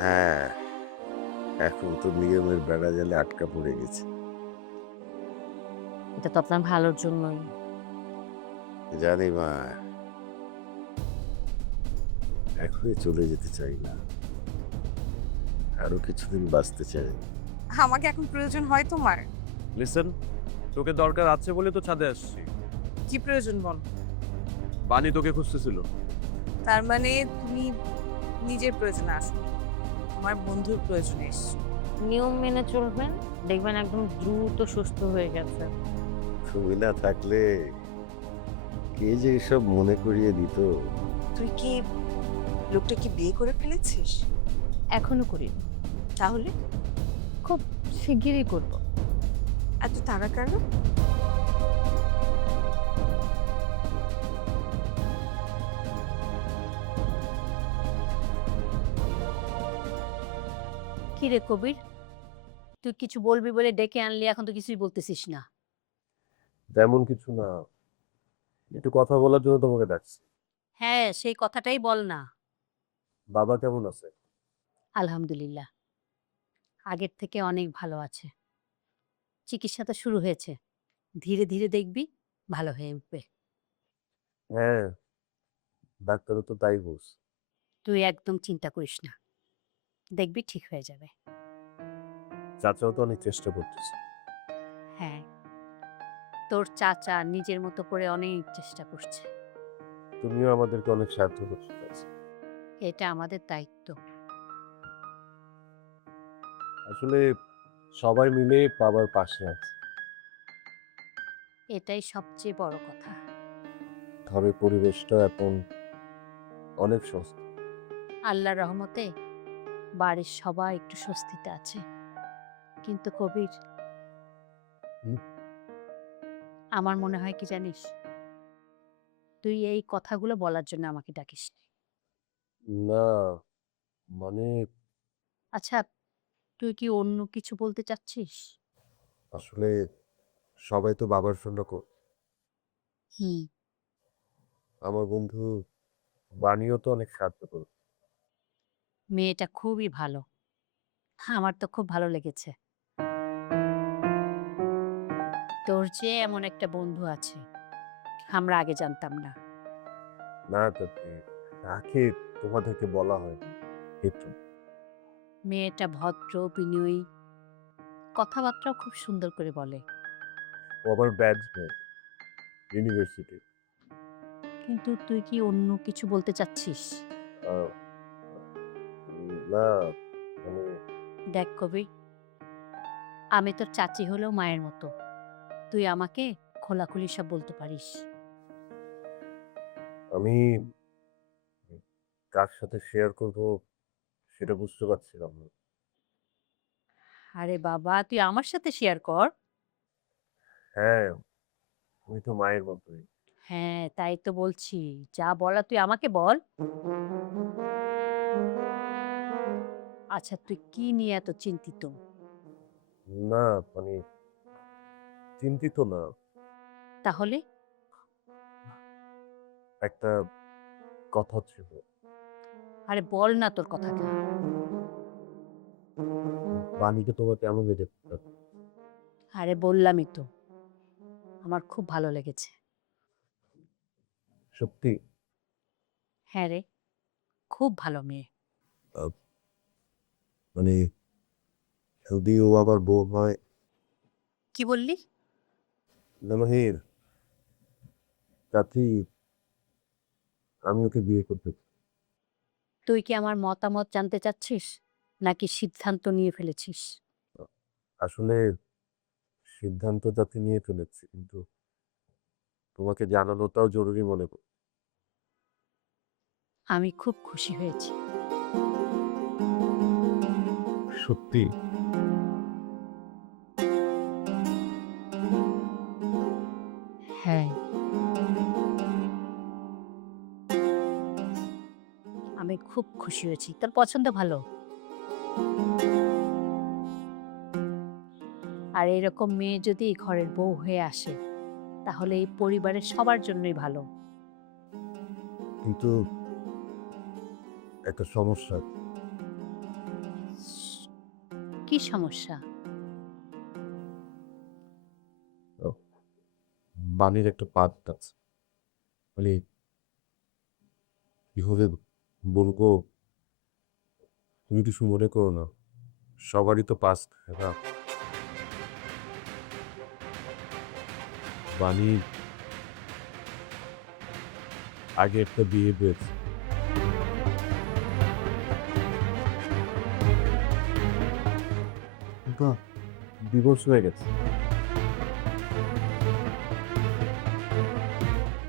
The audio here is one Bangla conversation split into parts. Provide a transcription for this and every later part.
হ্যাঁ, এখন তো নিয়মের বেড়াজালে আটকা পড়ে গেছে। এটা তো আপনার ভালোর জন্যই। জানি মা, এখনই চলে যেতে চাই না। আরো কিছুদিন বাঁচতে চাই। আমাকে এখন প্রয়োজন হয় তোমার? লিসেন, তোকে দরকার আছে বলে তো ছাদে আসছি। কি প্রয়োজন বল? বানি তোকে খুঁজতেছিল। তার মানে তুমি নিজের প্রয়োজনে আসো, তোমার বন্ধুর প্রয়োজনে এসছো। নিয়ম মেনে চলবেন, দেখবেন একদম দ্রুত সুস্থ হয়ে গেছে। তুমি না থাকলে কে যে এসব মনে করিয়ে দিত। তুই কি লোকটা কি বিয়ে করে ফেলেছিস? এখনো করি, তাহলে খুব শিগগিরই করব। এত তাড়া কেন? কি রে কবির, তুই কিছু বলবি বলে ডেকে আনলি, এখন তো কিছুই বলতেছিস না। তেমন কিছু না, একটু কথা বলার জন্য তোমাকে ডাকছি। হ্যাঁ, সেই কথাটাই বল না। বাবা কেমন আছে? আলহামদুলিল্লাহ, আগের থেকে অনেক ভালো আছে। চিকিৎসা তো শুরু হয়েছে, ধীরে ধীরে দেখবি ভালো হয়ে উঠবে। হ্যাঁ, ডাক্তারও তো তাই বলছে। তুই একদম চিন্তা করিস না, দেখবি ঠিক হয়ে যাবে। চাচাও তো অনেক চেষ্টা করতেছে। হ্যাঁ, তোর চাচা নিজের মতো করে অনেক চেষ্টা করছে। তুমিও আমাদেরকে অনেক সাহায্য করছো চাচা। এটা আমাদের দায়িত্ব। আসলে সবাই মিলে বাবার পাশে আছে। এটাই সবচেয়ে বড় কথা। ঘরের পরিবেশটা এখন অনেক সুস্থ। আল্লাহর রহমতে বাড়ির সবাই একটু স্বস্তিতে আছে। কিন্তু কবির, হুম? আমার মনে হয় কি জানিস, তুই এই কথাগুলো বলার জন্য আমাকে ডাকিস। না, মানে আচ্ছা, তুই কি অন্য কিছু বলতে চাচ্ছিস? আসলে সবাই তো বাবার জন্য হুম। আমার বন্ধু বানিও তো অনেক সাহায্য করে। মেয়েটা খুবই ভালো, আমার তো খুব ভালো লেগেছে। তোর যে এমন একটা বন্ধু আছে, আমরা আগে জানতাম না। না চাচি, তাকে তোমাদেরকে বলা হয় একটু। মেয়েটা ভদ্র, বিনয়ী, কথাবার্তাও খুব সুন্দর করে বলে। ও আবার ব্যাটসম্যান ইউনিভার্সিটি। কিন্তু তুই কি অন্য কিছু বলতে চাচ্ছিস? না, মানে দেখ কবির, আমি তোর চাচি হলেও মায়ের মতো, তুই আমাকে খোলাখুলি সব বলতে পারিস। আমি কার সাথে শেয়ার করব সেটা বুঝতে পারছিলাম না। আরে বাবা, তুই আমার সাথে শেয়ার কর। হ্যাঁ, তুমি তো মায়ের মতোই। হ্যাঁ, তাই তো বলছি, যা বলা তুই আমাকে বল। আচ্ছা, তুই কি নিয়ে এত চিন্তিত? না, মানে চিন্তিত না, তাহলে? একটা কথা ছিল। আরে বল না তোর কথাটা। বাণীকে তোমার কেমন লেগেছে? আরে বললামই তো, আমার খুব ভালো লেগেছে। সত্যি? হ্যাঁ রে, খুব ভালো মেয়ে। আহ, মানে যদি ও আবার বউ হয়। কি বললি? না মাহির, চাচি, আমি ওকে বিয়ে করতে চাই। তুই কি আমার মতামত জানতে চাচ্ছিস, নাকি সিদ্ধান্ত নিয়ে ফেলেছিস? আসলে সিদ্ধান্ত চাচি নিয়ে ফেলেছি, কিন্তু তোমাকে জানানোটাও জরুরি মনে করি। আমি খুব খুশি হয়েছি। সত্যি? হ্যাঁ। আমি খুব খুশি হয়েছি, তোর পছন্দ ভালো। আর এরকম মেয়ে যদি ঘরের বউ হয়ে আসে তাহলে এই পরিবারের সবার জন্যই ভালো। কিন্তু একটা সমস্যা। কি সমস্যা? বাণীর একটা পার্ট আছে, মানে কিভাবে বলবো, তুমি কিছু মনে করো না, সবারই তো পাস থাকে না। বাণী আগে একটা বিয়ে হয়েছে, কিন্তু ডিভোর্স হয়ে গেছে।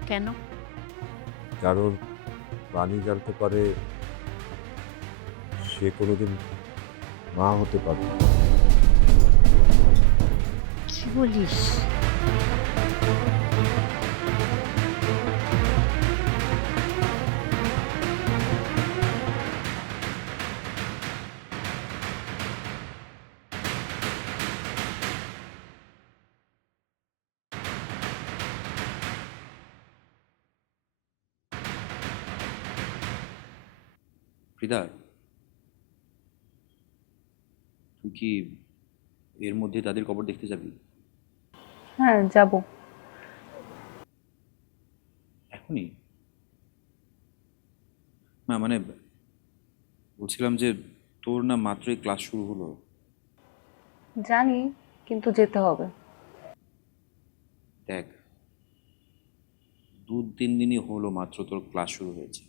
কেন? কারণ বাণী জানতে পারে সে কোনোদিন মা হতে পারবে না। কি বলিস? ফ্রিদা, তুই কি এর মধ্যে তাদের কবর দেখতে যাবি? হ্যাঁ, যাব। এখনই না, মানে বলছিলাম যে তোর না মাত্রই ক্লাস শুরু হলো। জানি, কিন্তু যেতে হবে। দেখ, 2-3 দিনই হলো মাত্র তোর ক্লাস শুরু হয়েছে।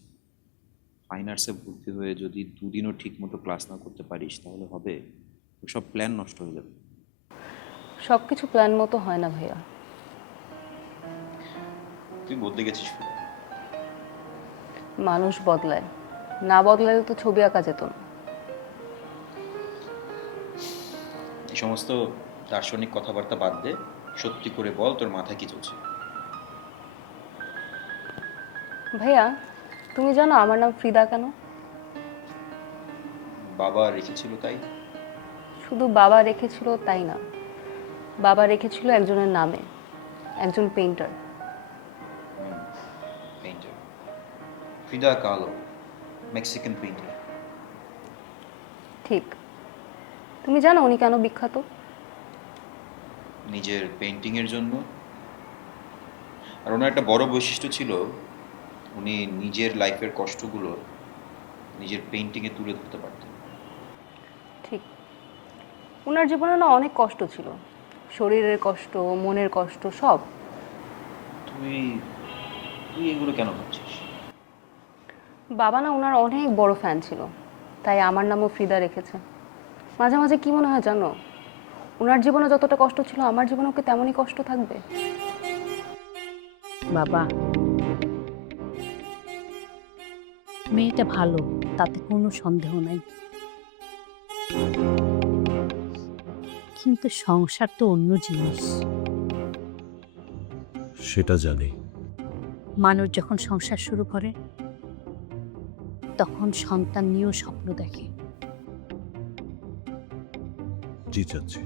ফাইন আর্টসে ভর্তি হয়ে যদি 2 দিনও ঠিক মতো ক্লাস না করতে পারিস তাহলে হবে? তোর সব প্ল্যান নষ্ট হয়ে যাবে। সব কিছু প্ল্যান মতো হয় না ভাইয়া। তুই বদলে গেছিস ফ্রিদা। মানুষ বদলায়, না বদলালে তো ছবি আঁকা যেত না। এই সমস্ত দার্শনিক কথাবার্তা বাদ দে, সত্যি করে বল তোর মাথায় কি চলছে। ভাইয়া, তুমি জানো আমার নাম ফ্রিদা কেন? বাবা রেখেছিল তাই? শুধু বাবা রেখেছিল তাই না, বাবা রেখেছিল একজনের নামে, একজন পেইন্টার। পেইন্টার ফ্রিদা কালো, মেক্সিকান পেইন্টার। ঠিক। তুমি জানো উনি কেন বিখ্যাত? নিজের পেইন্টিংয়ের জন্য। আর ওনার একটা বড় বৈশিষ্ট্য ছিল, উনি নিজের লাইফের কষ্টগুলো নিজের পেইন্টিংয়ে তুলে ধরতে পারতেন। ঠিক। ওনার জীবনে না অনেক কষ্ট ছিল, শরীরের কষ্ট, মনের কষ্ট, সব। তুই তুই এগুলো কেন ভাবছিস? বাবা না ওনার অনেক বড় ফ্যান ছিল, তাই আমার নামও ফ্রিদা রেখেছে। মাঝে মাঝে কি মনে হয় জানো, ওনার জীবনে যতটা কষ্ট ছিল আমার জীবনেও কি তেমনই কষ্ট থাকবে? বাবা, মেয়েটা ভালো, তাতে কোনো সন্দেহ নাই, কিন্তু সংসার তো অন্য জিনিস। সেটা জানি। মানুষ যখন সংসার শুরু করে তখন সন্তান নিয়েও স্বপ্ন দেখে। জি চাচ্ছি।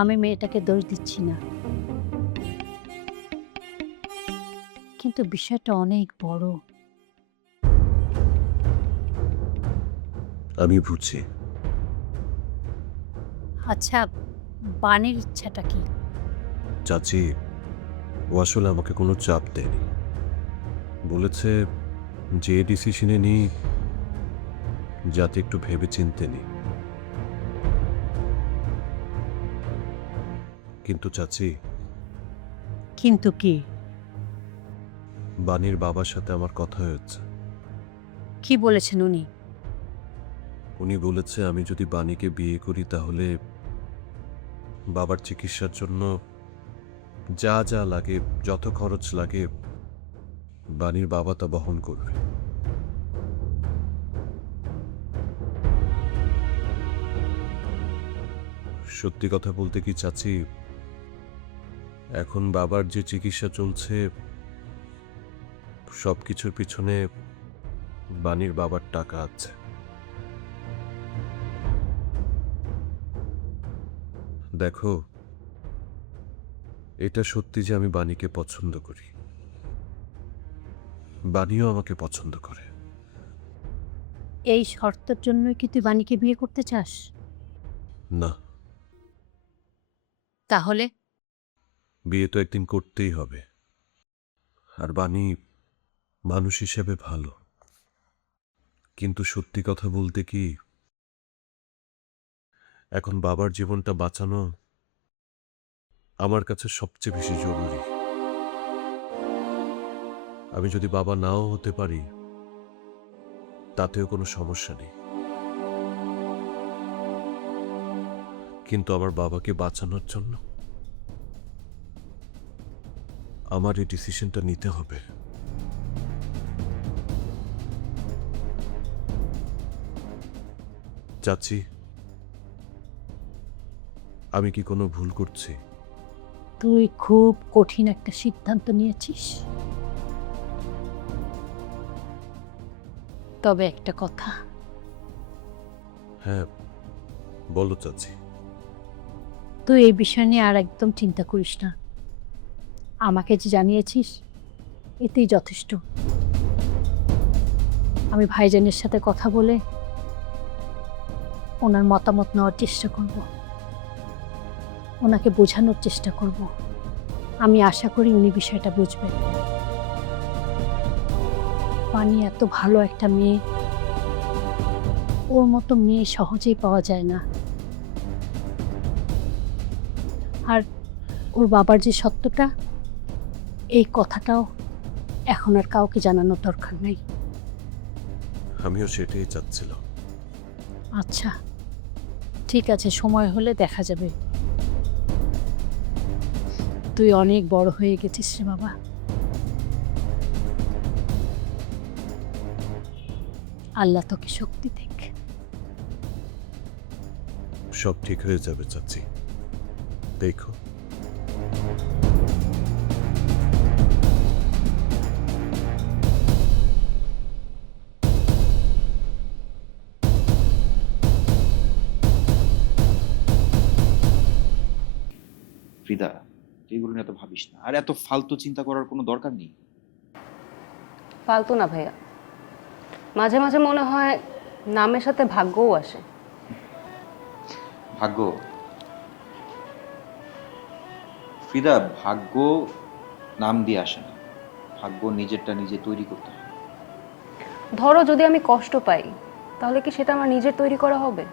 আমি মেয়েটাকে দোষ দিচ্ছি না, কিন্তু বিষয়টা অনেক বড়। আমি বুঝছি। আচ্ছা, বাণীর ইচ্ছাটা কি? চাচি, ও আসলে আমাকে কোনো চাপ দেয়নি, বলেছে যে ডিসিশনে নিই যাতে একটু ভেবে চিনতে নিই। কিন্তু চাচি, কিন্তু কি? বাণীর বাবার সাথে আমার কথা হয়েছে। কি বলেছেন উনি? উনি বলেছে আমি যদি বাণীকে বিয়ে করি তাহলে বাবার চিকিৎসার জন্য যা যা লাগে, যত খরচ লাগে বাণীর বাবা তা বহন করবে। সত্যি কথা বলতে কি চাচি, এখন বাবার যে চিকিৎসা চলছে সবকিছুর পিছনে বাণীর বাবার টাকা আছে। দেখো, এটা সত্যি যে আমি বাণীকে পছন্দ করি, বাণীও আমাকে পছন্দ করে। এই শর্তের জন্যই কি তুই বাণীকে বিয়ে করতে চাস? না, তাহলে বিয়ে তো একদিন করতেই হবে। আর বাণী মানুষ হিসেবে ভালো, কিন্তু সত্যি কথা বলতে কি, এখন বাবার জীবনটা বাঁচানো আমার কাছে সবচেয়ে বেশি জরুরি। আমি যদি বাবা নাও হতে পারি তাতেও কোনো সমস্যা নেই, কিন্তু আমার বাবাকে বাঁচানোর জন্য আমার এই ডিসিশনটা নিতে হবে। চাচি, আমি কি কোনো ভুল করছি? তুই খুব কঠিন একটা সিদ্ধান্ত নিয়েছিস। তবে একটা কথা, হ্যাঁ, বলো চাচি। তুই এই বিষয় নিয়ে আর একদম চিন্তা করিস না। আমাকে যে জানিয়েছিস এতেই যথেষ্ট। আমি ভাইজানের সাথে কথা বলে ওনার মতামত নেওয়ার চেষ্টা করব, ওনাকে বোঝানোর চেষ্টা করব। আমি আশা করি উনি বিষয়টা বুঝবেন। পানি এত ভালো একটা মেয়ে, ওর মতো মেয়ে সহজেই পাওয়া যায় না। আর ওর বাবার যে সত্যটা, এই কথাটাও এখন আর কাউকে জানানোর দরকার নেই। আমিও সেটাই চাচ্ছিলাম। আচ্ছা, ঠিক আছে, সময় হলে দেখা যাবে। তুই অনেক বড় হয়ে গেছিস রে বাবা। আল্লাহ তোকে শক্তি দেখ। সব ঠিক হয়ে যাবে চাচি, দেখো। ফ্রিদা, তুই এগুলো নিয়ে এত ভাবিস না, আর এত ফালতু চিন্তা করার কোনো দরকার নেই। ফালতু না ভাইয়া, মাঝে মাঝে মনে হয় নামের সাথে ভাগ্যও আসে। ভাগ্য? ফ্রিদা, ভাগ্য নাম দিয়ে আসে না, ভাগ্য নিজেরটা নিজে তৈরি করতে হয়। ধরো যদি আমি কষ্ট পাই, তাহলে কি সেটা আমার নিজের তৈরি করা হবে?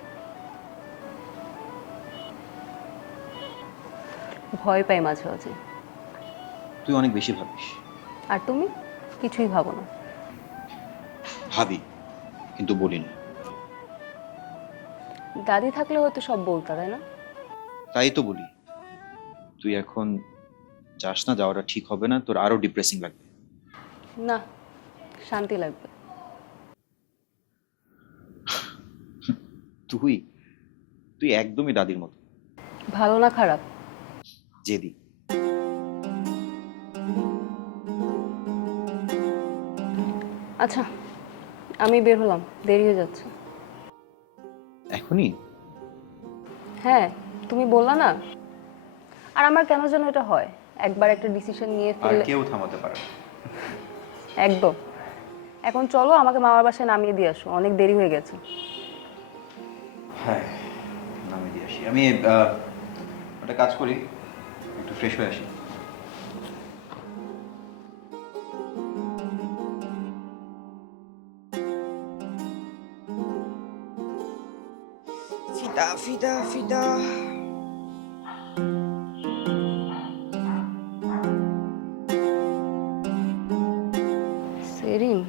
ভয় পাই মাঝে মাঝে। তুই অনেক বেশি ভাবিস। আর তুমি কিছুই ভাবো না। ভাবি, কিন্তু বলি না। দাদি থাকলে হয়তো সব বলতা, তাই না? তাই তো বলি, তুই এখন যাস না, যাওয়াটা ঠিক হবে না, তোর আরো ডিপ্রেসিং লাগবে। না, শান্তি লাগবে। তুই তুই একদমই দাদির মতো। ভালো না খারাপ? জেদি। আচ্ছা, আমি বের হলাম, দেরি হয়ে যাচ্ছে। এখনই? হ্যাঁ, তুমি বললা না। আর আমার কেন যেন এটা হয়, একবার একটা ডিসিশন নিয়ে আর ফেললে কেউ থামাতে পারে না। একদম। এখন চলো, আমাকে মামার বাসায় নামিয়ে দিয়ে আসো, অনেক দেরি হয়ে গেছে। হ্যাঁ, নামিয়ে দিয়ে আসি। আমি একটা কাজ করি, একটু ফ্রেশ হয়ে আসি। ফিদা ফিদা ফিদা। সেরিন,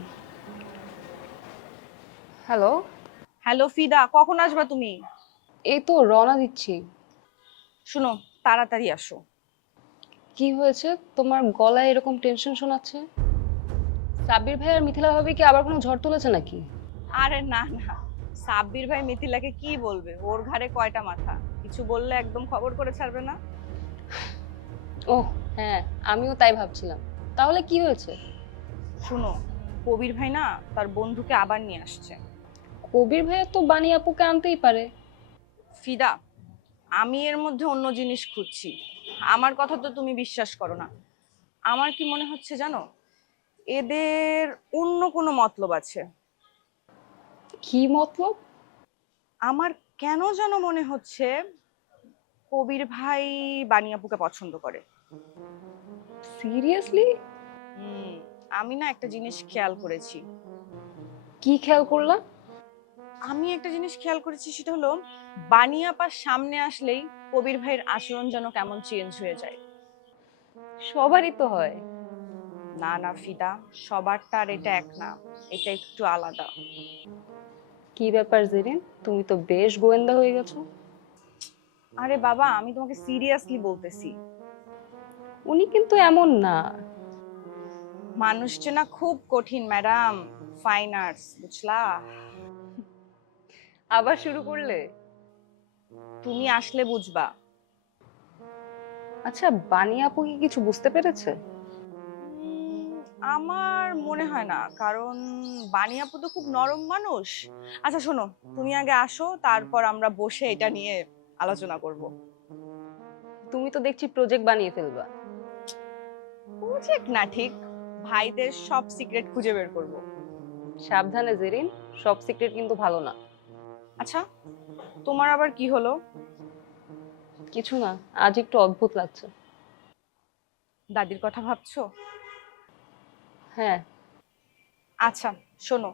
হ্যালো। হ্যালো ফিদা, কখন আসবা তুমি? এই তো রওনা দিচ্ছি। শুনো, তাড়াতাড়ি আসো। কি হয়েছে, তোমার গলায় এরকম টেনশন শোনাচ্ছে? সাব্বির ভাই আর মিথিলা ভাবি কি আবার কোনো ঝড় তুলেছে নাকি? আরে না না, সাব্বির ভাই মিথিলাকে কি বলবে, ওর ঘাড়ে কয়টা মাথা, কিছু বললে একদম খবর করে ছাড়বে না। ও হ্যাঁ, আমিও তাই ভাবছিলাম। তাহলে কি হয়েছে? শুনো, কবির ভাই না তার বন্ধুকে আবার নিয়ে আসছে। কবির ভাইয়া তো বানি আপুকে আনতেই পারে। ফিদা, আমি এর মধ্যে অন্য জিনিস খুঁজছি। আমার কথা তো তুমি বিশ্বাস করো না। আমার কি মনে হচ্ছে জানো, এদের অন্য কোনো মতলব আছে। কি মতলব? আমার কেন যেন মনে হচ্ছে কবির ভাই বানিয়াপুকে পছন্দ করে। সিরিয়াসলি? হুম, আমি না একটা জিনিস খেয়াল করেছি। কি খেয়াল করলা? আমি একটা জিনিস খেয়াল করেছি, সেটা হলো বানিয়াপার সামনে আসলেই কবির ভাইয়ের আচরণ যেন কেমন চেঞ্জ হয়ে যায়। সবারই তো হয়। না না ফিদা, সবারটা আর এটা এক না, এটা একটু আলাদা। কি ব্যাপার জেরিন, তুমি তো বেশ গোয়েন্দা হয়ে গেছো। আরে বাবা, আমি তোমাকে সিরিয়াসলি বলতেছি। উনি কিন্তু এমন না। মানুষ যে না খুব কঠিন ম্যাডাম, ফাইন আর্টস, বুঝলা? আবার শুরু করলে? তুমি আসলে বুঝবা। আচ্ছা, বানি আপু কি কিছু বুঝতে পেরেছে? আমার মনে হয় না, কারণ বানিয়াপু তো খুব নরম মানুষ। আচ্ছা শোনো, তুমি আগে আসো, তারপর আমরা বসে এটা নিয়ে আলোচনা করব। তুমি তো দেখছি প্রজেক্ট বানিয়ে ফেলবা। প্রজেক্ট না ঠিক, ভাইদের সব সিক্রেট খুঁজে বের করব। সাবধানে জেরিন, সব সিক্রেট কিন্তু ভালো না। আচ্ছা, তোমার আবার কি হলো? কিছু না, আজ একটু অদ্ভুত লাগছে। দাদির কথা ভাবছো? হ্যাঁ। আচ্ছা শোনো,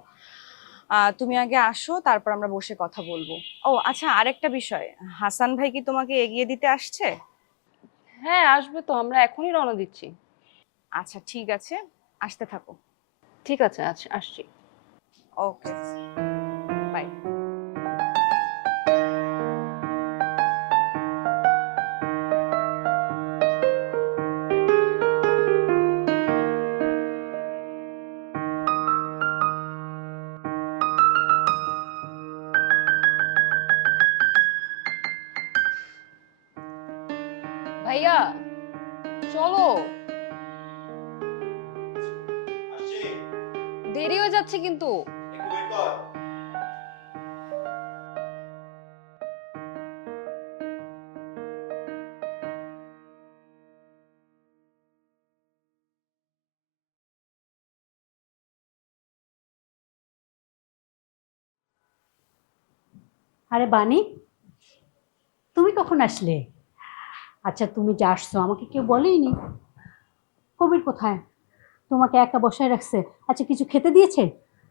তুমি আগে আসো, তারপর আমরা বসে কথা বলবো। ও আচ্ছা, আরেকটা বিষয়, হাসান ভাই কি তোমাকে এগিয়ে দিতে আসছে? হ্যাঁ আসবে তো, আমরা এখনই রওনা দিচ্ছি। আচ্ছা ঠিক আছে, আসতে থাকো। ঠিক আছে, আচ্ছা আসছি। ওকে, বাই। ভাইয়া চলো, দেরি হয়ে যাচ্ছে কিন্তু। আরে বানি, তুমি কখন আসলে? আচ্ছা তুমি যে আসছো আমাকে কেউ বলেইনি। কবির কোথায়? তোমাকে একা বসায় রাখছে? আচ্ছা কিছু খেতে দিয়েছে?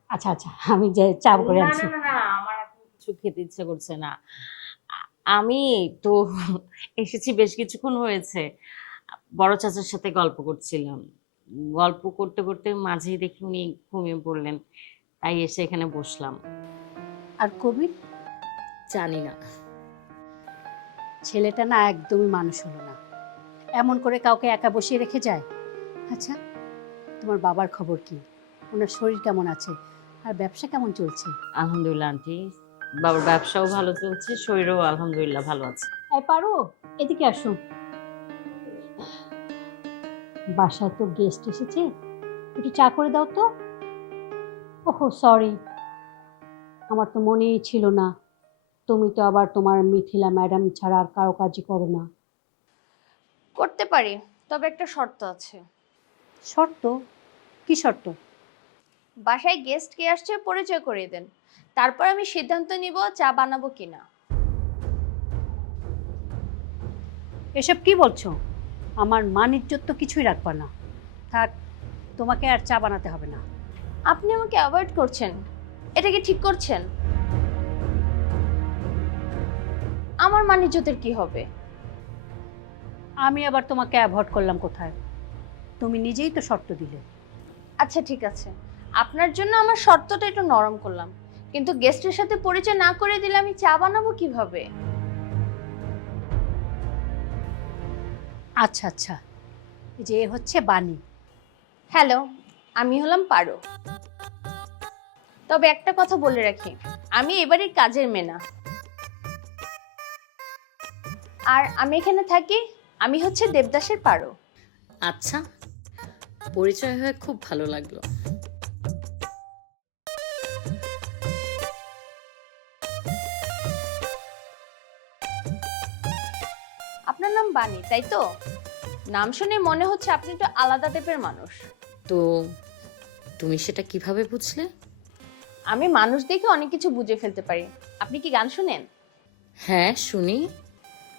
আচ্ছা আচ্ছা, আমি যে চা করে না আনছি। না না না, আমার এখন কিছু খেতে ইচ্ছে করছে না। আমি তো এসেছি বেশ কিছুক্ষণ হয়েছে। বড় চাচার সাথে গল্প করছিলাম। গল্প করতে করতে মাঝেই দেখি উনি ঘুমিয়ে পড়লেন, তাই এসে এখানে বসলাম। আর কবির? জানি না। ছেলেটা না একদমই মানুষ হলো না, এমন করে কাউকে একা বসিয়ে রেখে যায়। আচ্ছা তোমার বাবার খবর কি? ওনার শরীর কেমন আছে? আর ব্যবসা কেমন চলছে? আলহামদুলিল্লাহ আন্টি, বাবার ব্যবসাও ভালো চলছে, শরীরও আলহামদুলিল্লাহ ভালো আছে। এই পারো, এদিকে আসো। বাসায় তো গেস্ট এসেছে, একটু চা করে দাও তো। ওহো সরি, আমার তো মনেই ছিল না। তুমি তো আবার তোমার মিথিলা ম্যাডাম ছাড়া আর কারো কাজই করো না। করতে পারি, তবে একটা শর্ত আছে। শর্ত? কি শর্ত? বাসায় গেস্ট কে আসছে পরিচয় করিয়ে দেন, তারপর আমি সিদ্ধান্ত নিব চা বানাবো কিনা। এসব কি বলছো? আমার মান ইজ্জত তো কিছুই রাখবা না। থাক, তোমাকে আর চা বানাতে হবে না। আপনি আমাকে অ্যাভয়েড করছেন, এটা কি ঠিক করছেন? আমার মান ইজ্জতের কি হবে? আমি আবার তোমাকে অ্যাভয়েড করলাম কোথায়? তুমি নিজেই তো শর্ত দিলে। আচ্ছা ঠিক আছে, আপনার জন্য আমার শর্তটা একটু নরম করলাম, কিন্তু গেস্টের সাথে পরিচয় না করে দিলে আমি চা বানাবো কিভাবে? আচ্ছা আচ্ছা, এই যে এ হচ্ছে বানি। হ্যালো, আমি হলাম পারো। তবে একটা কথা বলে রাখি, আমি এবারের কাজের মেয়ে না। আর আমি এখানে থাকি, আমি হচ্ছে দেবদাসের পারো। আচ্ছা, পরিচয় হয়ে খুব ভালো লাগলো। বাণী, তাই তো? নাম শুনে মনে হচ্ছে আপনি একটু আলাদা টাইপের মানুষ। তো তুমি সেটা কিভাবে বুঝলে? আমি মানুষ দেখে অনেক কিছু বুঝে ফেলতে পারি। আপনি কি গান শুনেন? হ্যাঁ, শুনি।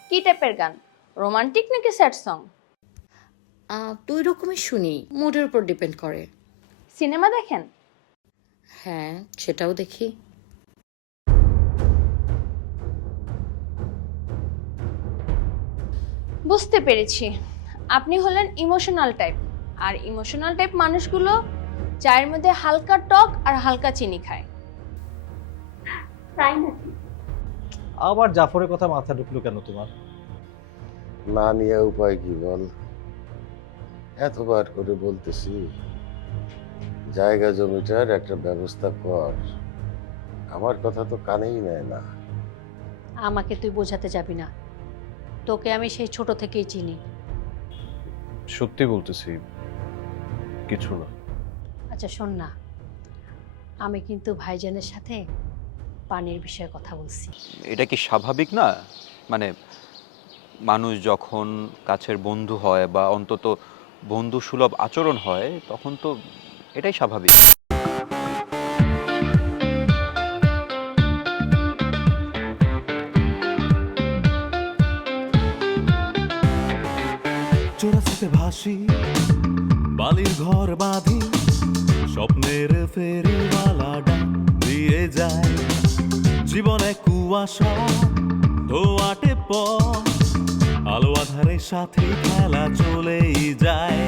কি টাইপের গান? রোমান্টিক নাকি স্যাড সং? দুই রকমই শুনি, মুডের উপর ডিপেন্ড করে। সিনেমা দেখেন? হ্যাঁ, সেটাও দেখি। বুঝতে পেরেছি, আপনি হলেন ইমোশনাল টাইপ। আর ইমোশনাল টাইপ মানুষগুলো চায়ের মধ্যে হালকা টক আর হালকা চিনি খায়। তাই নাকি? আবার জাফরের কথা মাথা ঢুকলো কেন তোমার? না নিয়ে উপায় কি বল? এতবার করে বলতেছি জায়গা জমিটার একটা ব্যবস্থা কর, আমার কথা তো কানেই নেয় না। আমাকে তুই বোঝাতে যাবি না, তোকে আমি সেই ছোট থেকেই চিনি। সত্যি বলতেছি, কিছু না। আচ্ছা শোন না, আমি কিন্তু ভাইজানের সাথে পানির বিষয়ে কথা বলছি। এটা কি স্বাভাবিক না? মানে মানুষ যখন কাছের বন্ধু হয় বা অন্তত বন্ধু সুলভ আচরণ হয় তখন তো এটাই স্বাভাবিক। চোরাস্রোতে ভাসি, বালির ঘর বাঁধি, স্বপ্নের ফেরিওয়ালাটা দিয়ে যায় জীবনে কুয়াশা ধোয়াটে পথ, আলো আধারের সাথে খেলা চলেই যায়।